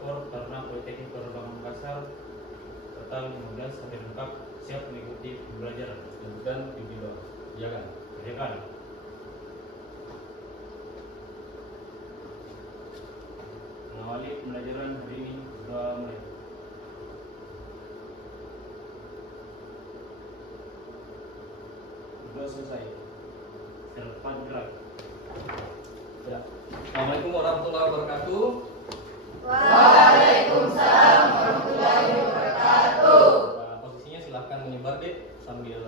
lapor karena Politeknik Penerbangan Makassar serta 15 sampai lengkap siap mengikuti pembelajaran. Sebutkan di bawah. Iya kan? Ya kan? Mengawali pembelajaran hari ini sudah mulai. Sudah selesai. Selepas gerak. Ya. Assalamualaikum warahmatullahi wabarakatuh. Waalaikumsalam warahmatullahi wabarakatuh. Posisinya silahkan menyebar deh sambil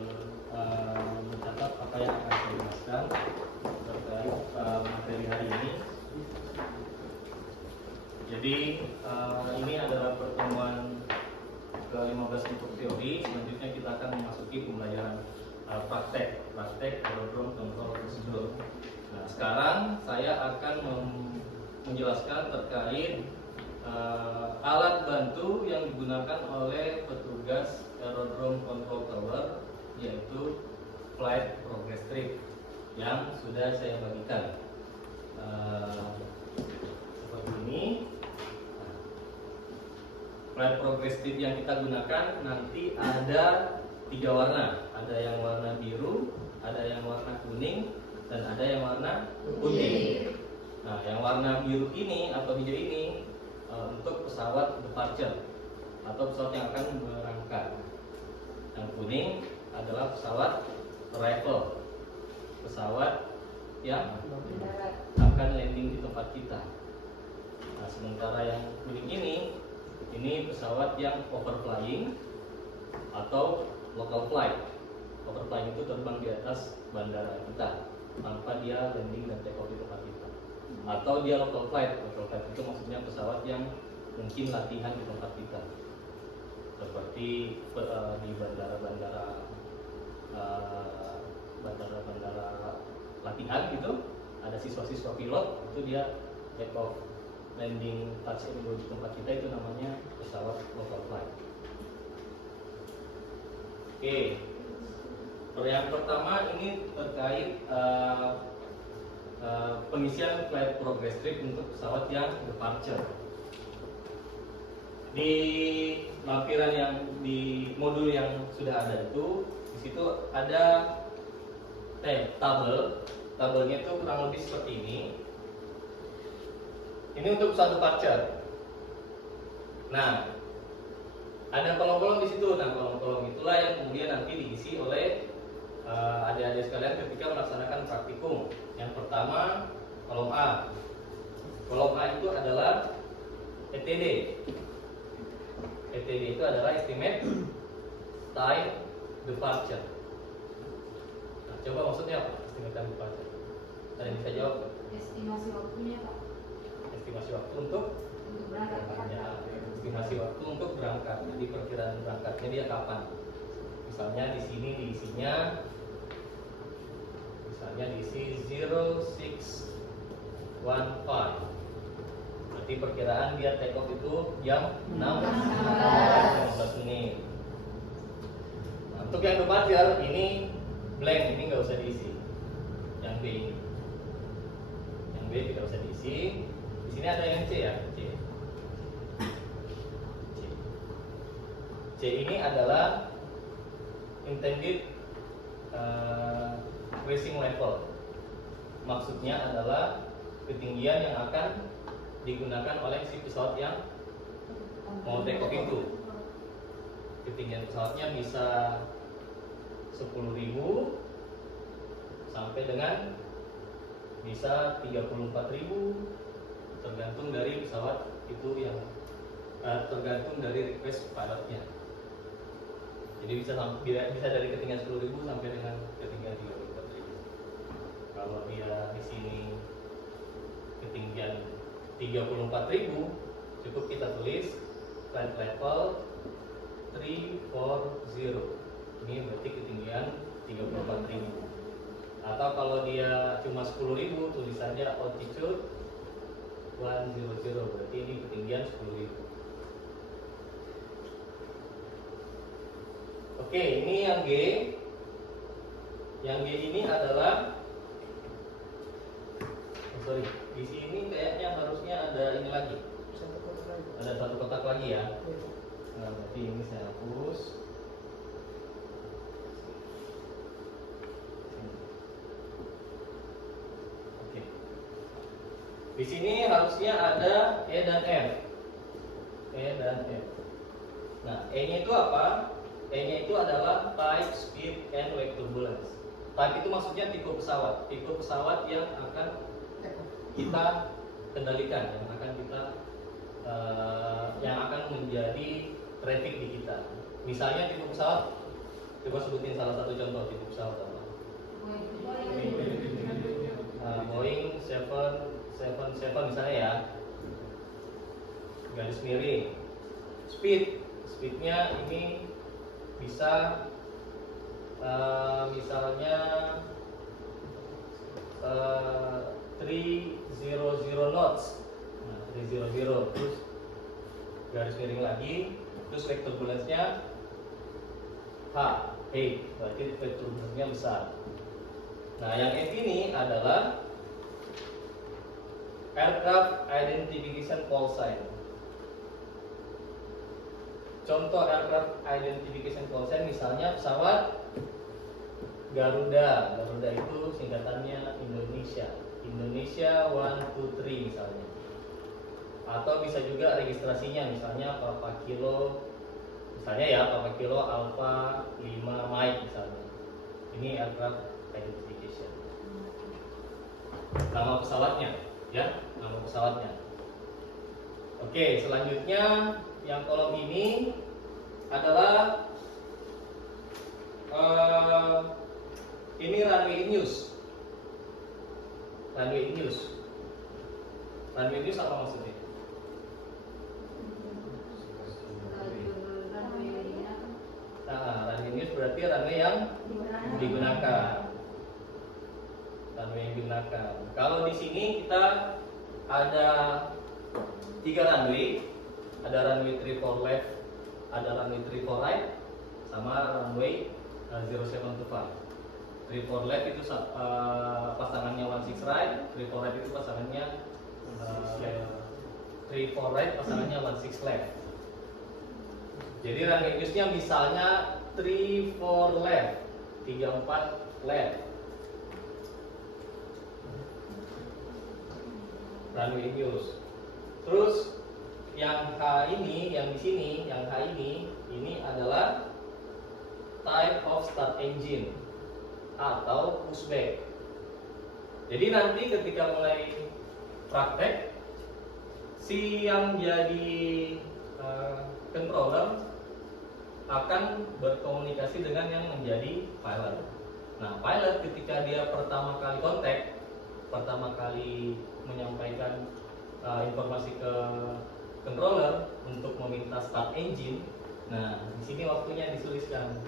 mencatat apa yang akan saya jelaskan terkait materi hari ini. Jadi ini adalah pertemuan ke-15 untuk teori. Selanjutnya kita akan memasuki pembelajaran praktek aerodrome control procedure. Nah, sekarang saya akan menjelaskan terkait alat bantu yang digunakan oleh petugas aerodrome control tower, yaitu flight progress strip yang sudah saya bagikan seperti ini. Flight progress strip yang kita gunakan nanti ada 3 warna, ada yang warna biru, ada yang warna kuning, dan ada yang warna putih. Nah, yang warna biru ini atau hijau ini untuk pesawat departure atau pesawat yang akan berangkat. Yang kuning adalah pesawat arrival, pesawat yang akan landing di tempat kita. Nah, sementara yang kuning ini pesawat yang overflying atau local flight. Overflying itu terbang di atas bandara kita tanpa dia landing dan take off di tempat kita. Atau dia local flight. Local flight itu maksudnya pesawat yang mungkin latihan di tempat kita, seperti di bandara-bandara latihan gitu. Ada siswa-siswa pilot itu dia take off, landing, touch and go di tempat kita, itu namanya pesawat local flight. Oke, yang pertama ini terkait pengisian flight progress strip untuk pesawat yang departure. Di lampiran yang di modul yang sudah ada itu, di situ ada tabelnya itu kurang lebih seperti ini. Ini untuk pesawat departure. Nah, ada kolom-kolom di situ. Nah, kolom-kolom itulah yang kemudian nanti diisi oleh adik-adik sekalian ketika melaksanakan praktikum. Yang pertama, kolom A. Kolom A itu adalah ETD. ETD itu adalah estimate time departure. Nah, coba maksudnya apa? Estimate time departure. Ada yang bisa jawab? Estimasi waktunya, Pak. Estimasi waktu untuk Berangkat. estimasi waktu untuk berangkat. Jadi perkiraan berangkatnya dia kapan? Misalnya di sini diisinya, misalnya diisi 0615. Berarti perkiraan dia take off itu jam 6:15 menit. Nah, untuk yang departure ini blank, ini nggak usah diisi. Yang B ini, yang B tidak usah diisi. Di sini ada yang C ya, C ini adalah intended cruising level. Maksudnya adalah ketinggian yang akan digunakan oleh si pesawat yang mau take off itu. Ketinggian pesawatnya bisa 10.000 sampai dengan bisa 34.000, tergantung dari pesawat itu yang tergantung dari request pilotnya. Jadi bisa dari ketinggian 10.000 sampai dengan ketinggian 34.000. Kalau dia di sini ketinggian 34.000, cukup kita tulis flight level 340. Ini berarti ketinggian 34.000. Atau kalau dia cuma 10.000, tulisannya altitude 100, berarti ini ketinggian 10.000. Oke, ini yang G. Yang G ini adalah di sini kayaknya harusnya ada ini lagi. Ada satu kotak lagi ya. Nah, berarti ini saya hapus. Oke. Di sini harusnya ada E dan R. E dan R. Nah, E-nya itu apa? E-nya itu adalah type, speed, and wake turbulence. Type itu maksudnya tipe pesawat yang akan kita kendalikan, yang akan menjadi traffic di kita. Misalnya tipe pesawat, coba sebutin salah satu contoh tipe pesawat apa? Boeing 777 misalnya ya, garis miring. Speednya ini bisa misalnya 300 knots. Nah, 300 terus garis miring lagi, terus wake turbulence-nya H, berarti wake turbulence-nya besar. Nah, yang F ini adalah aircraft identification call sign. Contoh aircraft identification call sign misalnya pesawat Garuda. Garuda itu singkatannya Indonesia 123 misalnya. Atau bisa juga registrasinya misalnya Papa Kilo, misalnya ya Papa Kilo Alpha 5 Mike misalnya. Ini aircraft identification. Nama pesawatnya, ya, nama pesawatnya. Oke, selanjutnya yang kolom ini adalah ini runway news. Runway news apa maksudnya? Nah, runway news berarti runway yang digunakan. Kalau di sini kita ada 3 runway. Ada runway 34 left, ada runway 34 right, sama runway 0725. 34 left itu pasangannya 16 right, 34 right itu pasangannya 34 right pasangannya 16 left. Jadi runway newsnya misalnya 34 left, 34 left. Runway news. Terus yang H ini, yang di sini, yang H ini adalah type of start engine atau pushback. Jadi nanti ketika mulai praktek, si yang jadi controller akan berkomunikasi dengan yang menjadi pilot. Nah, pilot ketika dia pertama kali kontak, pertama kali menyampaikan informasi ke controller untuk meminta start engine. Nah, di sini waktunya dituliskan.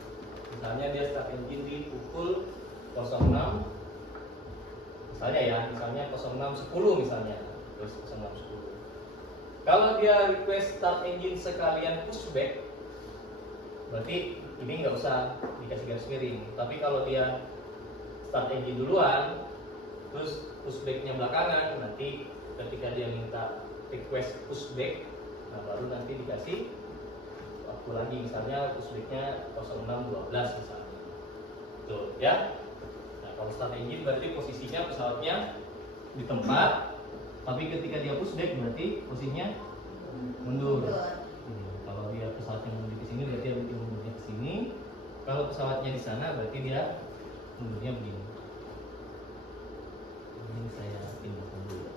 Misalnya dia start engine di pukul 06, misalnya 06.10 misalnya. Terus 06.10. Kalau dia request start engine sekalian pushback, berarti ini nggak usah dikasih garis miring. Tapi kalau dia start engine duluan, terus pushbacknya belakangan, nanti ketika dia minta request pushback, nah baru nanti dikasih waktu lagi, misalnya pushbacknya 06.12 misalnya. Tuh ya. Nah, kalau start engine berarti posisinya pesawatnya di tempat, tapi ketika dia pushback berarti posisinya mundur. Kalau dia pesawatnya mundur ke sini berarti dia mundurnya ke sini. Kalau pesawatnya di sana berarti dia mundurnya begini. Ini saya pindahkan dulu.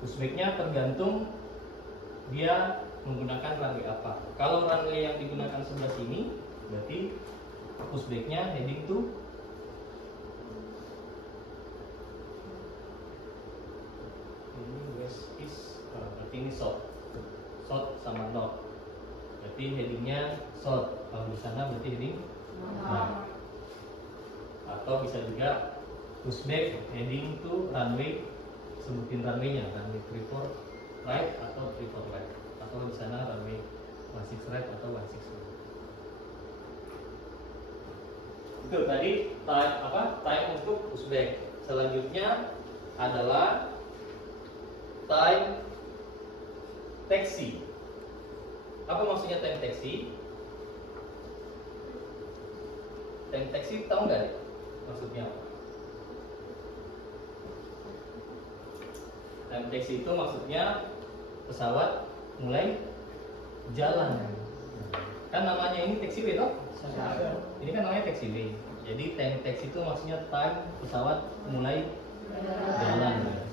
Pushbacknya tergantung dia menggunakan runway apa. Kalau runway yang digunakan sebelah sini, berarti pushbacknya heading to ini west east, berarti ini south sama north. Berarti headingnya south. Kalau di sana berarti heading north. Atau bisa juga pushback heading to runway, sebutin runway-nya, runway 34 right atau 34 left, atau di sana runway 16 right atau 16 left. Itu tadi time untuk pushback. Selanjutnya adalah time taxi. Apa maksudnya time taxi? Time taxi tahu nggak maksudnya apa? Time taxi itu maksudnya pesawat mulai jalan. Kan namanya ini taxiway toh? Ini kan namanya taxiway. Jadi time taxi itu maksudnya time pesawat mulai jalan.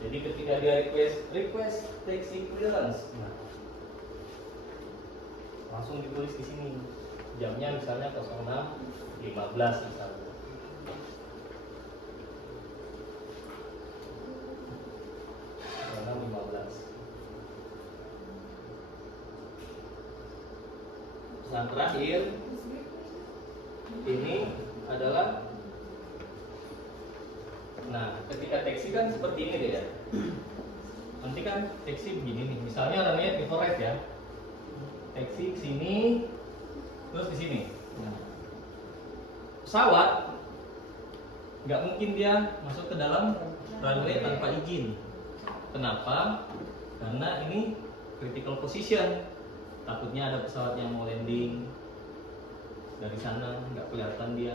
Jadi ketika dia request taxi clearance, nah, langsung ditulis di sini. Jamnya misalnya 06.15 misalnya. Pesan terakhir ini adalah, nah ketika taksi kan seperti ini deh ya. Nanti kan taksi begini nih, misalnya namanya infrared ya. Taksi sini, terus di sini. Nah, pesawat nggak mungkin dia masuk ke dalam runway tanpa izin. Kenapa? Karena ini critical position. Takutnya ada pesawat yang mau landing dari sana, nggak kelihatan dia,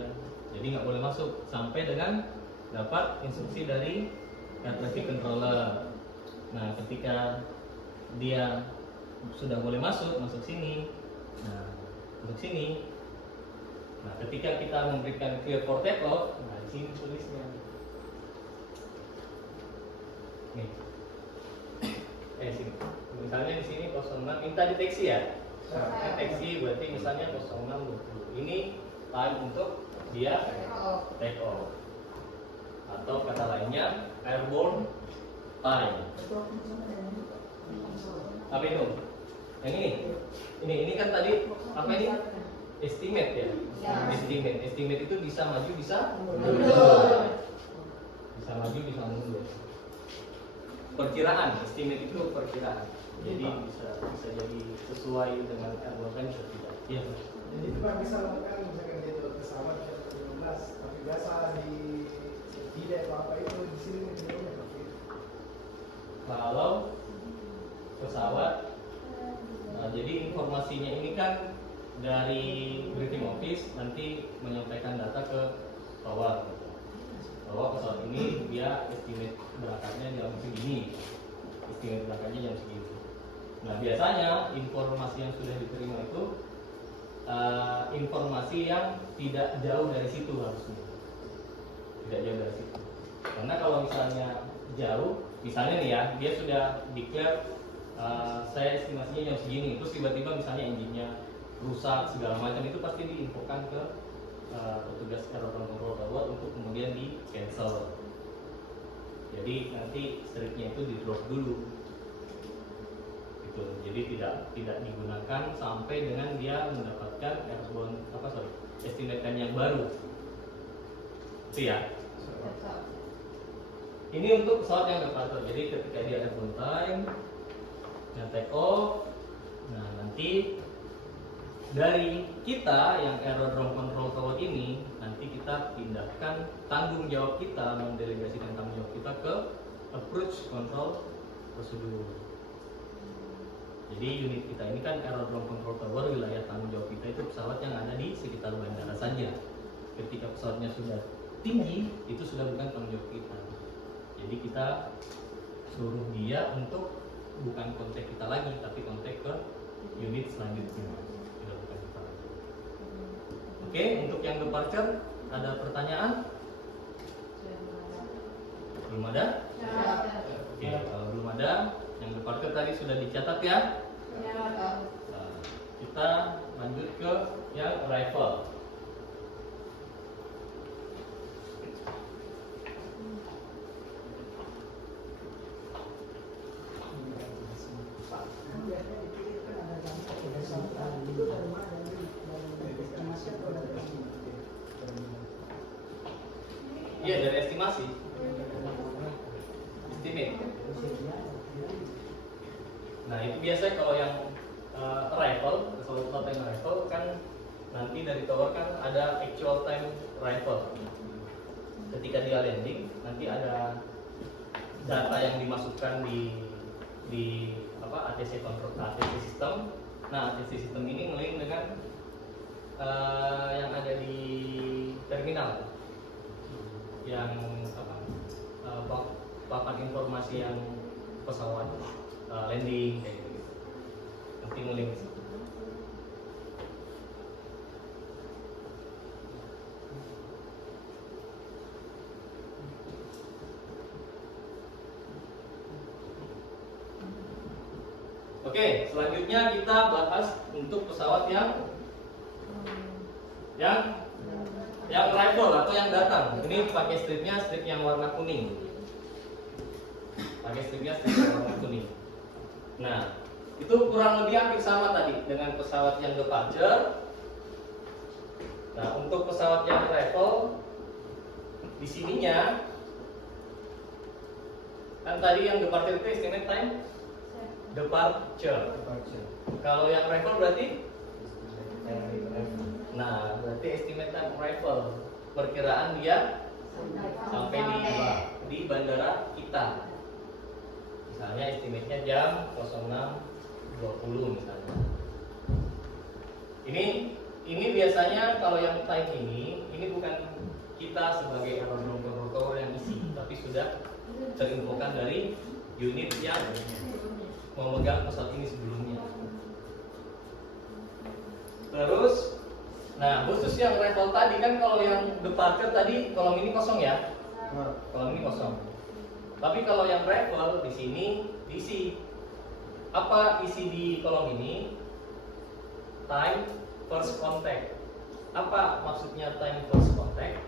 jadi nggak boleh masuk sampai dengan dapat instruksi dari air traffic controller. Nah, ketika dia sudah boleh masuk sini, nah masuk sini. Nah, ketika kita memberikan clear for takeoff, nah di sini tulisnya. Nih. Sini. Misalnya di sini 06 minta deteksi ya. Deteksi berarti misalnya 06.20. Ini time untuk dia take off. Atau kata lainnya airborne time. Apa itu? Yang ini kan tadi apa ini? Estimate ya. Estimate itu bisa maju bisa mundur. Bisa maju bisa mundur. Perkiraan, estimate itu perkiraan. Jadi bisa jadi sesuai dengan airborne time atau tidak. Iya. Jadi itu Pak bisa lakukan misalkan dia tuh pesawat 15, tapi biasa di tidak apa itu di sini videonya. Kalau pesawat, nah, jadi informasinya ini kan dari briefing office nanti menyampaikan data ke bawah. Bahwa pesawat ini dia estimate berangkatnya jam segini, estimate berangkatnya jam segini. Nah, biasanya informasi yang sudah diterima itu informasi yang tidak jauh dari situ harusnya, tidak jauh dari situ. Karena kalau misalnya jauh, misalnya nih ya, dia sudah declare saya estimasinya jam segini, terus tiba-tiba misalnya engine-nya rusak segala macam, itu pasti diinfokan ke petugas aeroplane control tower untuk kemudian di cancel. Jadi nanti stripnya itu di drop dulu, gitu. Jadi tidak digunakan sampai dengan dia mendapatkan airborne estimate yang baru. Itu ya. Ini untuk pesawat yang departure. Jadi ketika dia airborne time, yang take off, nah nanti dari kita yang aerodrome control tower ini, nanti kita pindahkan tanggung jawab kita, mendelegasikan tanggung jawab kita ke approach control prosedur. Jadi unit kita ini kan aerodrome control tower, wilayah tanggung jawab kita itu pesawat yang ada di sekitar bandara saja. Ketika pesawatnya sudah tinggi, itu sudah bukan tanggung jawab kita. Jadi kita suruh dia untuk bukan kontak kita lagi, tapi kontak ke unit selanjutnya. Oke, untuk yang departure ada pertanyaan? Belum ada? Oke, kalau belum ada, yang departure tadi sudah dicatat ya? Nah, kita lanjut ke yang arrival. Iya, dari estimasi. Estimate. Nah, itu biasanya kalau yang arrival, pesawat yang arrival kan nanti dari tower kan ada actual time arrival. Ketika dia landing, nanti ada data yang dimasukkan di ATC control, ATC system. Nah, ATC system ini ngelink dengan yang ada di terminal, yang papan informasi yang pesawat landing kayak gitu. Nanti ngelink di situ. Oke, selanjutnya kita bahas untuk pesawat yang arrival atau yang datang. Ini pakai stripnya strip yang warna kuning. Pakai stripnya strip yang warna kuning. Nah, itu kurang lebih hampir sama tadi dengan pesawat yang departure. Nah, untuk pesawat yang arrival di sininya kan tadi yang departure itu estimate time departure. Kalau yang arrival berarti? Nah, berarti estimate time arrival, perkiraan dia sampai di bandara kita. Misalnya estimate-nya jam 06.20 misalnya. Ini biasanya kalau yang time ini bukan kita sebagai aerodrome controller yang isi, tapi sudah terinfokan dari unit yang memegang pesawat ini sebelumnya. Terus, nah khusus yang arrival tadi kan, kalau yang departure tadi kolom ini kosong ya, kolom ini kosong. Tapi kalau yang arrival di sini diisi. Apa isi di kolom ini? Time first contact. Apa maksudnya time first contact?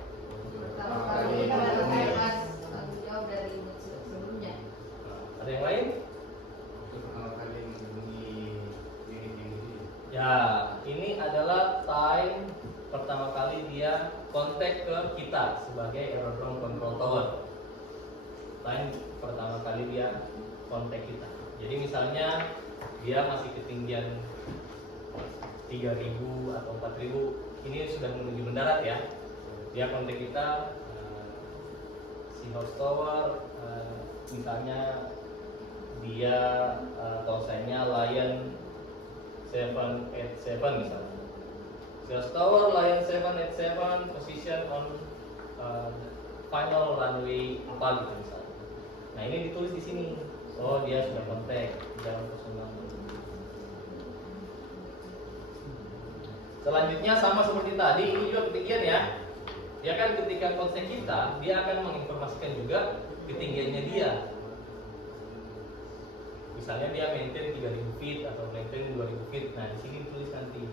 Pertama kali kita lepas tanggung jawab dari unit sebelumnya. Ada yang lain? Pertama kali menghubungi unit ini. Ya, ini adalah time pertama kali dia kontak ke kita sebagai aerodrome control tower. Time pertama kali dia kontak kita. Jadi misalnya dia masih ketinggian 3.000 atau 4.000, ini sudah menuju mendarat ya. Dia kontak kita, Seahorse Tower, misalnya dia call sign-nya Lion 787 misalnya. Seahorse Tower Lion 787 position on final runway 4 gitu misalnya. Nah, ini ditulis di sini. Oh, dia sudah kontak jam 06. Selanjutnya sama seperti tadi, ini juga ketinggian ya. Dia kan ketika kontak kita, dia akan menginformasikan juga ketinggiannya dia. Misalnya dia maintain 3.000 feet atau maintain 2.000 feet. Nah, di sini ditulis nanti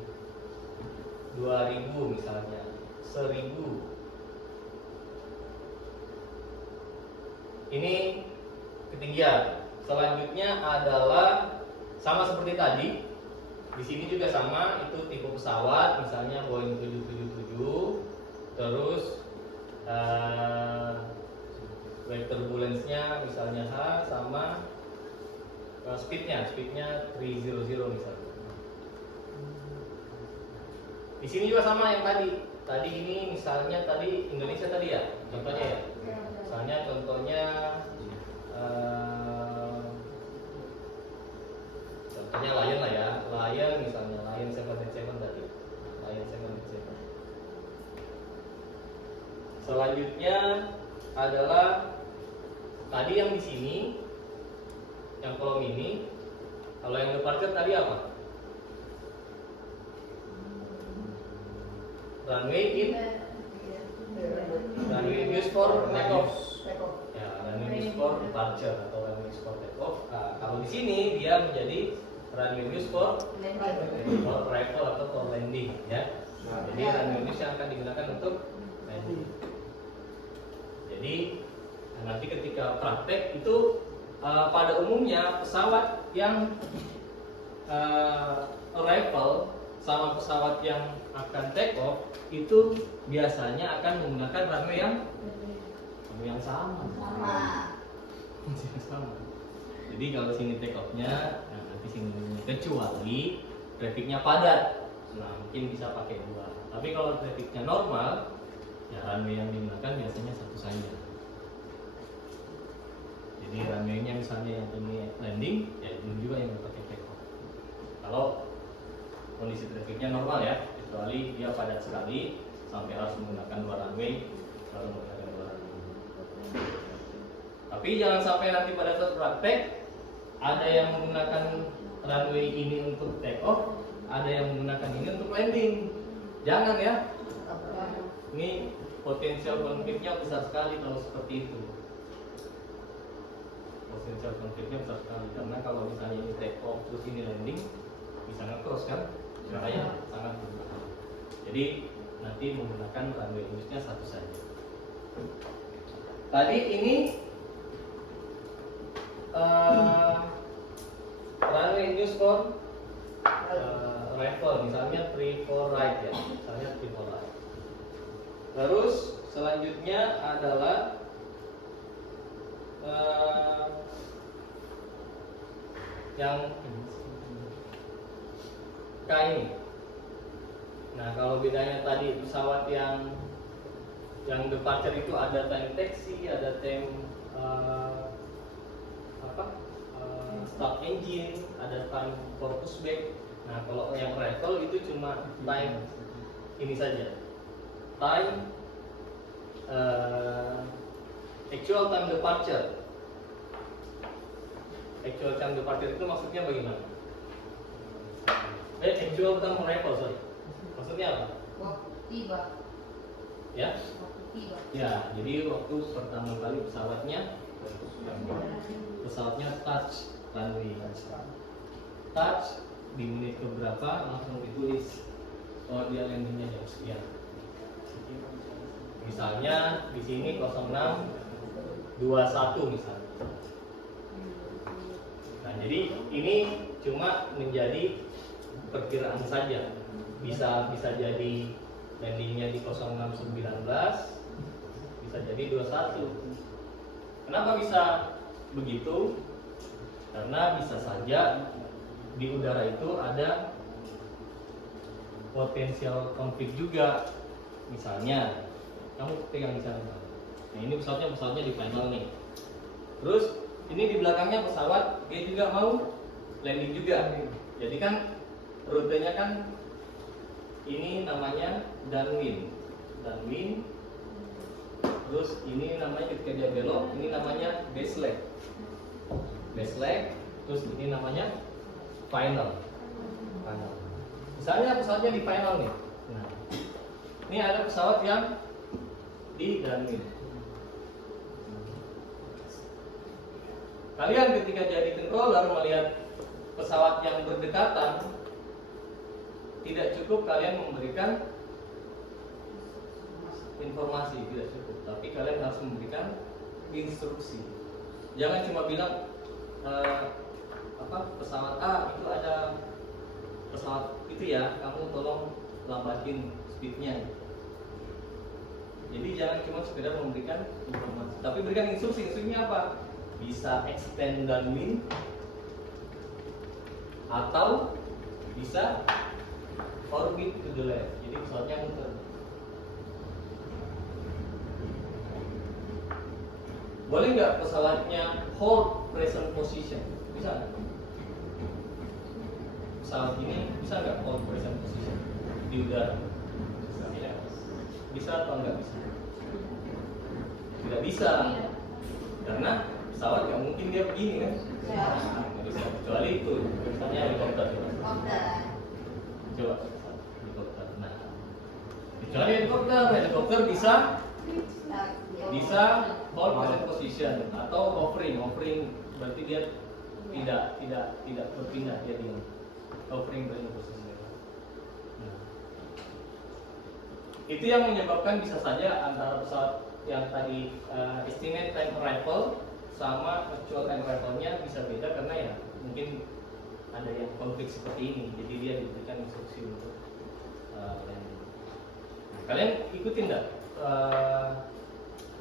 2.000 misalnya, 1.000. Ini ketinggian. Selanjutnya adalah sama seperti tadi. Di sini juga sama, itu tipe pesawat, misalnya Boeing 777. Terus wave turbulence-nya misalnya H, sama speednya 300 misalnya. Di sini juga sama yang tadi. Tadi ini misalnya tadi Indonesia tadi ya, contohnya ya. Misalnya contohnya Lion lah ya. Lion misalnya Lion 787 tadi. Lion 787. Selanjutnya adalah tadi yang di sini, yang kolom ini. Kalau yang departure tadi apa? Runway used for takeoff. Ya, runway used for departure atau runway used for takeoff. Nah, kalau di sini dia menjadi runway used for arrival atau for landing ya. Jadi runway used yang akan digunakan untuk landing. Jadi nanti ketika praktek itu pada umumnya pesawat yang arrival sama pesawat yang akan take off itu biasanya akan menggunakan runway yang sama. Sama. Jadi kalau sini take off-nya, nanti sini kecuali trafficnya padat. Nah, mungkin bisa pakai 2. Tapi kalau trafficnya normal, ya runway yang digunakan biasanya 1 saja. Jadi runway-nya misalnya yang ini landing, ya ini juga yang pakai take off. Kalau kondisi trafficnya normal ya, kecuali dia padat sekali sampai harus menggunakan 2 runway, baru menggunakan 2 runway. Tapi jangan sampai nanti pada saat praktek ada yang menggunakan runway ini untuk take off, ada yang menggunakan ini untuk landing. Jangan ya. Ini potensial konfliknya besar sekali kalau seperti itu. Potensial konfliknya besar sekali karena kalau misalnya ini take off terus ini landing bisa nge-cross kan, makanya sangat berbahaya. Jadi nanti menggunakan runway newsnya 1 saja. Tadi ini runway news for rifle, misalnya 3-4 right ya, misalnya 3-4 right. Terus selanjutnya adalah yang K ini. Nah, kalau bedanya tadi pesawat yang departure itu ada time taxi, ada time start engine, ada time for pushback. Nah, kalau yang rifle itu cuma time ini saja, time actual time departure. Actual time departure itu maksudnya bagaimana? Actual time arrival, sorry. Maksudnya apa? Waktu tiba. Ya? Waktu tiba. Ya, jadi waktu pertama kali pesawatnya touch runway. Touch di menit keberapa langsung ditulis oh dia landingnya jam sekian. Misalnya di sini 06.21 misalnya. Nah, jadi ini cuma menjadi perkiraan saja. Bisa jadi landingnya di 06.19, bisa jadi 21. Kenapa bisa begitu? Karena bisa saja di udara itu ada potensial konflik juga. Misalnya, kamu pegang misalnya. Nah, ini pesawatnya di final nih. Terus ini di belakangnya pesawat, dia juga mau landing juga. Jadi kan rutenya kan ini namanya downwind. Terus ini namanya ketika dia belok, ini namanya baselag. Terus ini namanya final. Misalnya pesawatnya di final nih. Nah, ini ada pesawat yang di downwind. Kalian ketika jadi controller melihat pesawat yang berdekatan, tidak cukup kalian memberikan informasi, tidak cukup. Tapi kalian harus memberikan instruksi. Jangan cuma bilang pesawat A itu ada pesawat itu ya, kamu tolong lambatin speednya. Jadi jangan cuma sekedar memberikan informasi, tapi berikan instruksi. Instruksinya apa? Bisa extend downwind atau bisa orbit to the left. Jadi pesawatnya muter. Boleh nggak pesawatnya hold present position? Bisa nggak? Pesawat ini bisa nggak hold present position di udara? Bisa atau nggak bisa? Tidak bisa, karena pesawat nggak mungkin dia begini kan? Nggak bisa. Kecuali itu, misalnya helikopter. Coba helikopter. Nah, kecuali helikopter bisa hold present position atau hovering berarti dia tidak berpindah, dia diam. Hovering present position. Nah, itu yang menyebabkan bisa saja antara pesawat yang tadi estimate time arrival sama actual time arrivalnya bisa beda karena ya mungkin ada yang konflik seperti ini, jadi dia diberikan instruksi untuk landing. Kalian ikutin nggak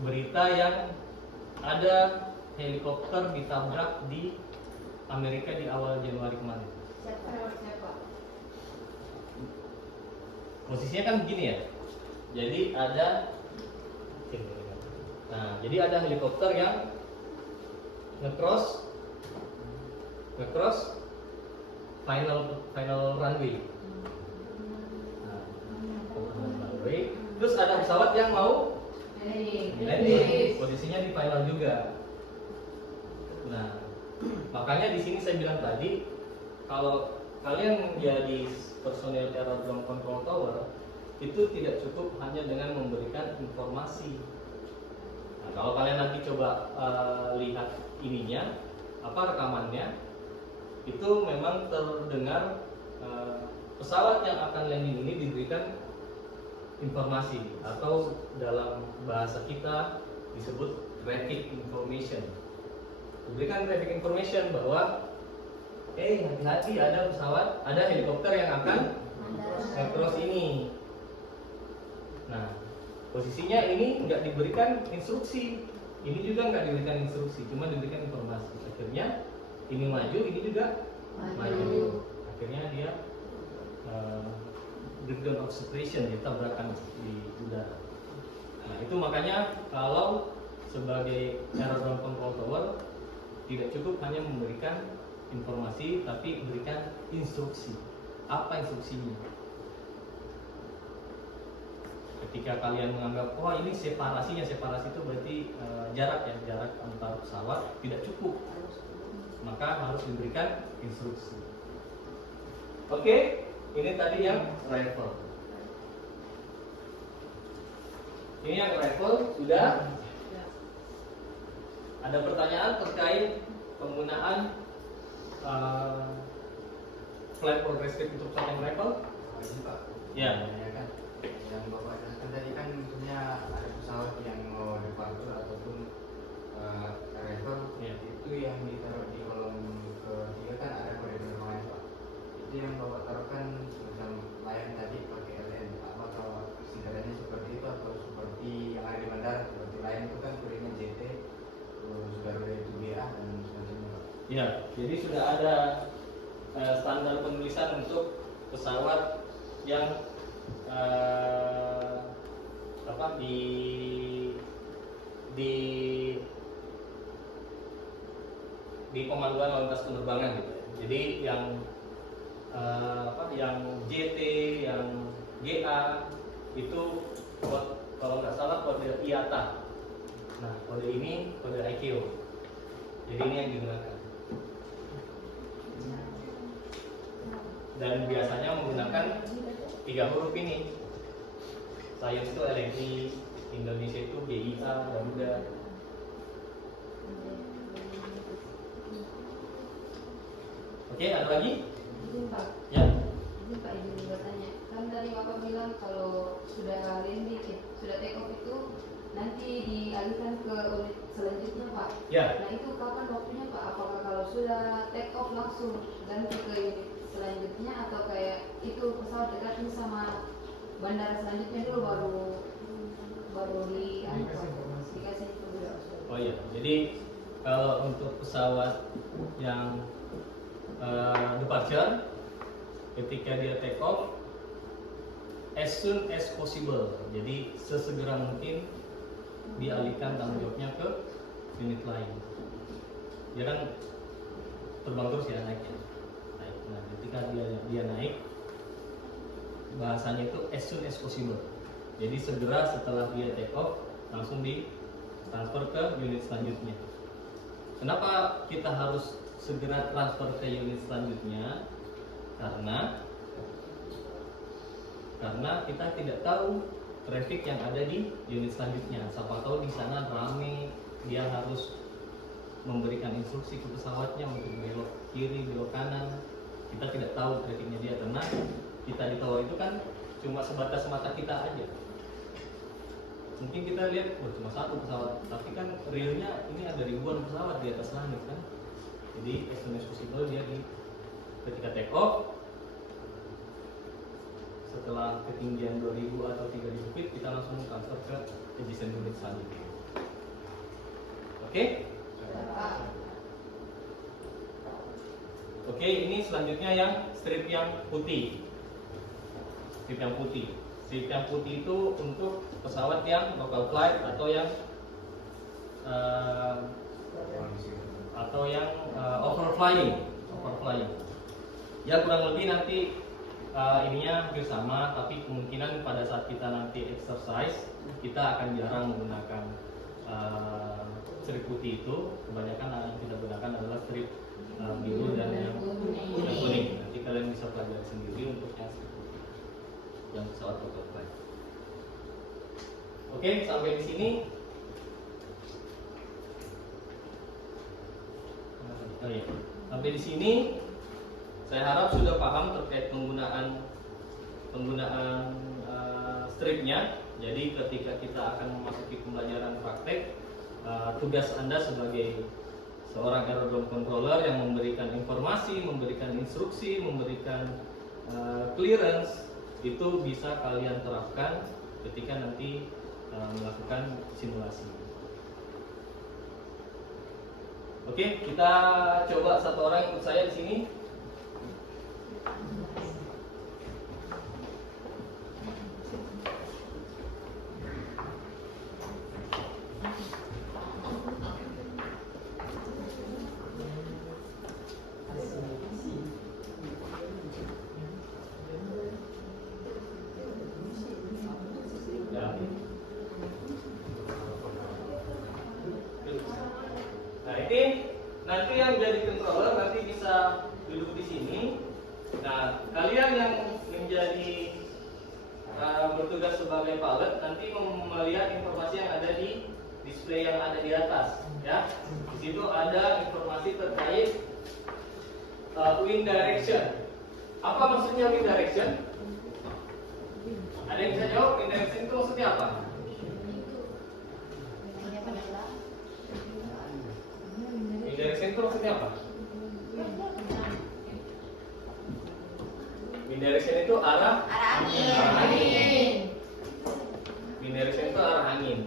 berita yang ada helikopter ditabrak di Amerika di awal Januari kemarin? Siapa? posisinya kan begini ya. Jadi ada helikopter yang ngecross final runway. Terus ada pesawat yang mau landing, posisinya di final juga. Nah, makanya di sini saya bilang tadi, kalau kalian menjadi personil aerodrome control tower, itu tidak cukup hanya dengan memberikan informasi. Nah, kalau kalian nanti coba lihat ininya, rekamannya, itu memang terdengar pesawat yang akan landing ini diberikan informasi, atau dalam bahasa kita disebut traffic information. Diberikan traffic information bahwa hati-hati, ada pesawat, ada helikopter yang akan cross ini. Nah, posisinya ini nggak diberikan instruksi, ini juga nggak diberikan instruksi, cuma diberikan informasi. Akhirnya ini maju, ini juga maju. Akhirnya dia breakdown of separation, dia tabrakan di udara. Nah, itu makanya kalau sebagai aerodrome control tower tidak cukup hanya memberikan informasi, tapi berikan instruksi. Apa instruksinya? Ketika kalian menganggap, ini separasi itu berarti jarak antar pesawat tidak cukup, maka harus diberikan instruksi. Oke, ini tadi yang rifle. Ini yang rifle sudah. Ada pertanyaan terkait penggunaan flight progressive untuk pesawat yang rifle? Ini Pak. Ya. Kan yang Bapak jelaskan tadi kan misalnya ada pesawat yang mau departure ataupun arrival, itu yang ditaruh di kolom ketiga kan ada kode penerbangan Pak. Itu yang Bapak taruhkan semacam layang tadi pakai LN. Apakah sebenarnya seperti itu atau seperti yang ada di bandara, seperti layang itu kan kodenya JT, terus Garuda itu GA dan semacamnya Pak. Ya, jadi sudah ada standar penulisan untuk pesawat yang di pemanduan lalu lintas penerbangan gitu. Jadi yang yang JT, yang GA itu kalau nggak salah kode IATA. Nah, kode ini kode ICAO. Jadi ini yang digunakan. Dan biasanya menggunakan 3 huruf ini. Science itu LNI, Indonesia itu GIA, Garuda. Oke, ada lagi? Izin Pak. Ya. Izin Pak, izin bertanya. Kan tadi Bapak bilang kalau sudah landing, sudah take off itu nanti dialihkan ke unit selanjutnya Pak. Ya. Nah itu kapan waktunya Pak? Apakah kalau sudah take off langsung ganti ke unit selanjutnya, atau kayak itu pesawat dekatin sama bandara selanjutnya dulu baru dikasih informasi? Oh iya, jadi kalau untuk pesawat yang departure, ketika dia take off, as soon as possible, jadi sesegera mungkin dialihkan tanggung jawabnya ke unit lain. Dia kan terbang terus ya, naiknya. Nah, ketika dia naik, bahasanya itu as soon as possible. Jadi segera setelah dia take off, langsung di transfer ke unit selanjutnya. Kenapa kita harus segera transfer ke unit selanjutnya? Karena kita tidak tahu traffic yang ada di unit selanjutnya. Siapa tahu di sana rame, dia harus memberikan instruksi ke pesawatnya untuk belok kiri, belok kanan. Kita tidak tahu trafficnya dia, karena kita di tower itu kan cuma sebatas mata kita aja. Mungkin kita lihat, cuma satu pesawat, tapi kan realnya ini ada ribuan pesawat di atas langit kan. Jadi as soon as possible dia ketika take off, setelah ketinggian 2000 atau 3000 feet, kita langsung transfer ke adjacent unit selanjutnya. Oke? Oke, ini selanjutnya yang strip yang putih. strip yang putih. Strip yang putih itu untuk pesawat yang local flight atau yang overflying. Ya kurang lebih nanti ininya hampir sama, tapi kemungkinan pada saat kita nanti exercise kita akan jarang menggunakan strip putih itu. Kebanyakan yang kita gunakan adalah strip biru dan yang kuning. Nanti kalian bisa pelajari sendiri untuk yang strip putih, yang pesawat local flight. Oke, sampai di sini. Oh iya. Sampai di sini saya harap sudah paham terkait penggunaan stripnya. Jadi ketika kita akan memasuki pembelajaran praktek, tugas Anda sebagai seorang aerodrome controller yang memberikan informasi, memberikan instruksi, memberikan clearance, itu bisa kalian terapkan ketika nanti melakukan simulasi. Oke, kita coba satu orang ikut saya di sini. Nah, ini nanti yang jadi controller nanti bisa duduk di sini. Nah, kalian yang menjadi bertugas sebagai pilot nanti melihat informasi yang ada di display yang ada di atas, ya. Di situ ada informasi terkait wind direction. Apa maksudnya wind direction? Ada yang bisa jawab wind direction itu maksudnya apa? Wind direction itu maksudnya apa? Wind direction itu arah angin. Wind direction itu arah angin.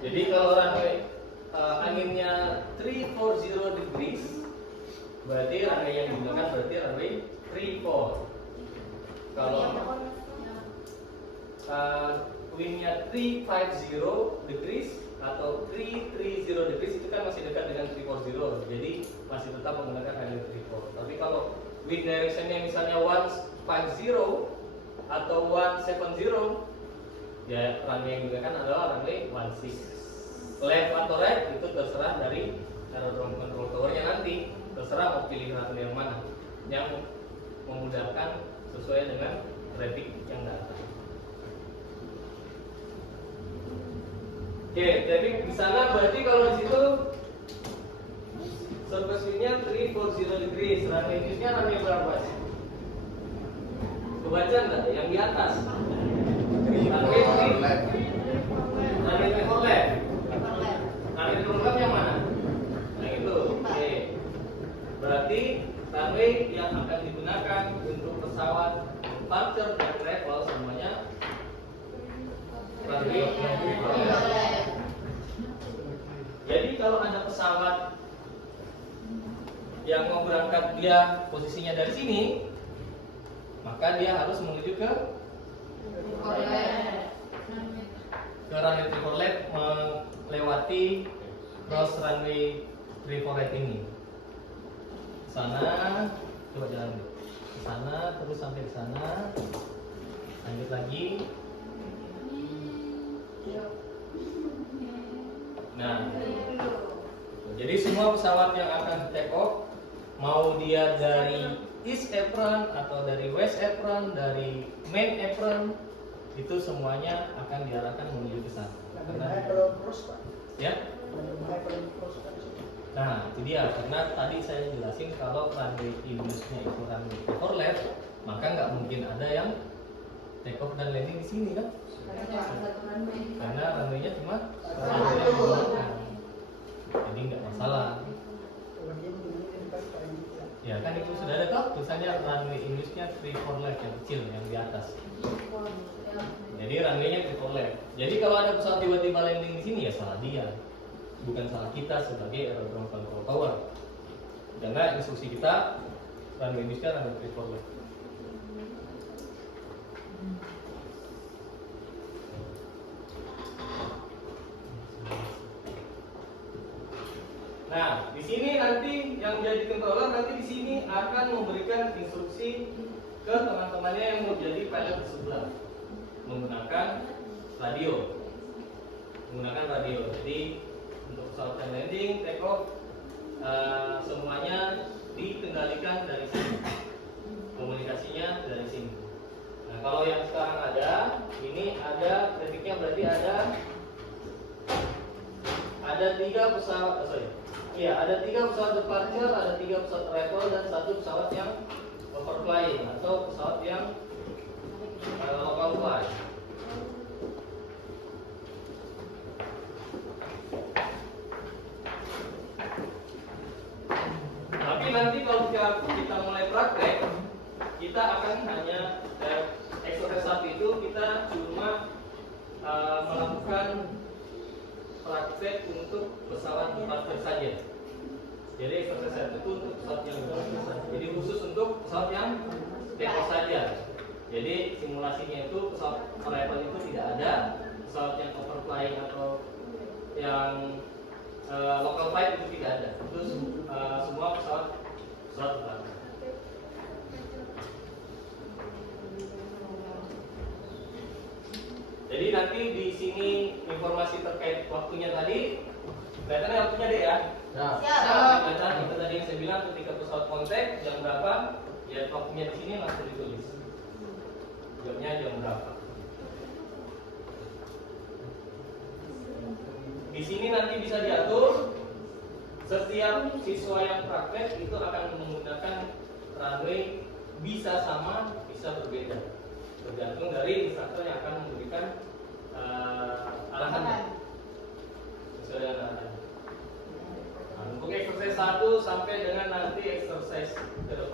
Jadi kalau runway anginnya 340 degrees, berarti runway yang digunakan berarti runway 34. Kalau windnya 350 degrees atau 330 degrees itu kan masih dekat dengan 340, jadi masih tetap menggunakan runway 34. Tapi kalau wind directionnya misalnya 150 atau 170, ya runway yang digunakan adalah runway 16. Left atau right itu terserah dari aerodrome control towernya nanti, terserah mau pilih runway yang mana yang memudahkan sesuai dengan traffic yang datang. Oke, traffic di sana berarti kalau di situ surface windnya 340 degrees, runway newsnya runway berapa sih? Kebaca nggak? Yang di atas. Runway 3 left. Runway 4 left. Runway 4 left yang mana? Yang itu. Oke. Berarti runway yang akan digunakan untuk pesawat departure dan travel semuanya runway 4 left. Jadi kalau ada pesawat yang mau berangkat dia posisinya dari sini, maka dia harus menuju ke runway 34 left, melewati cross runway 34 left ini. Sana, coba jalan dulu. Ke sana terus sampai ke sana. Lanjut lagi. Nah, jadi semua pesawat yang akan take off, mau dia dari east apron atau dari west apron, dari main apron, itu semuanya akan diarahkan menuju ke sana. Kalau cross Pak. Ya. Cross Pak. Nah, itu dia. Karena tadi saya jelasin kalau runway indusnya itu runway 4 left, maka nggak mungkin ada yang take off dan landing di sini kan? Karena runway-nya cuma satu. Jadi nggak masalah. Ya kan itu sudah ada toh tulisannya runway indusnya 34 left yang kecil yang di atas. Jadi runway-nya 34 left. Jadi kalau ada pesawat tiba-tiba landing di sini ya salah dia, bukan salah kita sebagai aerodrome control tower. Karena instruksi kita runway bis kan runway triple. Nah, di sini nanti yang jadi controller nanti di sini akan memberikan instruksi ke teman-temannya yang mau jadi pilot di sebelah menggunakan radio. Jadi untuk pesawat yang landing, take off, semuanya dikendalikan dari sini. Komunikasinya dari sini. Nah, kalau yang sekarang ada, ini ada grafiknya berarti ada 3 pesawat, ada 3 pesawat departure, ada 3 pesawat arrival dan 1 pesawat yang overflying atau pesawat yang local flight. Tapi nanti kalau kita mulai praktek, kita akan hanya exercise 1 itu kita cuma melakukan praktek untuk pesawat departure saja. Jadi exercise 1 itu untuk pesawat yang departure saja. Jadi khusus untuk pesawat yang take off saja. Jadi simulasinya itu pesawat arrival itu tidak ada, pesawat yang overflying atau yang local flight itu tidak ada. Itu semua pesawat departure. Jadi nanti di sini informasi terkait waktunya tadi, kelihatan ya waktunya deh ya. Kelihatan itu tadi yang saya bilang ketika pesawat kontak jam berapa, ya waktunya di sini langsung ditulis. Jamnya jam berapa. Di sini nanti bisa diatur setiap siswa yang praktek itu akan menggunakan runway bisa sama, bisa berbeda. Tergantung dari instruktur yang akan memberikan arahannya sesuai dengan arahannya. Nah, untuk exercise 1 sampai dengan nanti exercise ke depan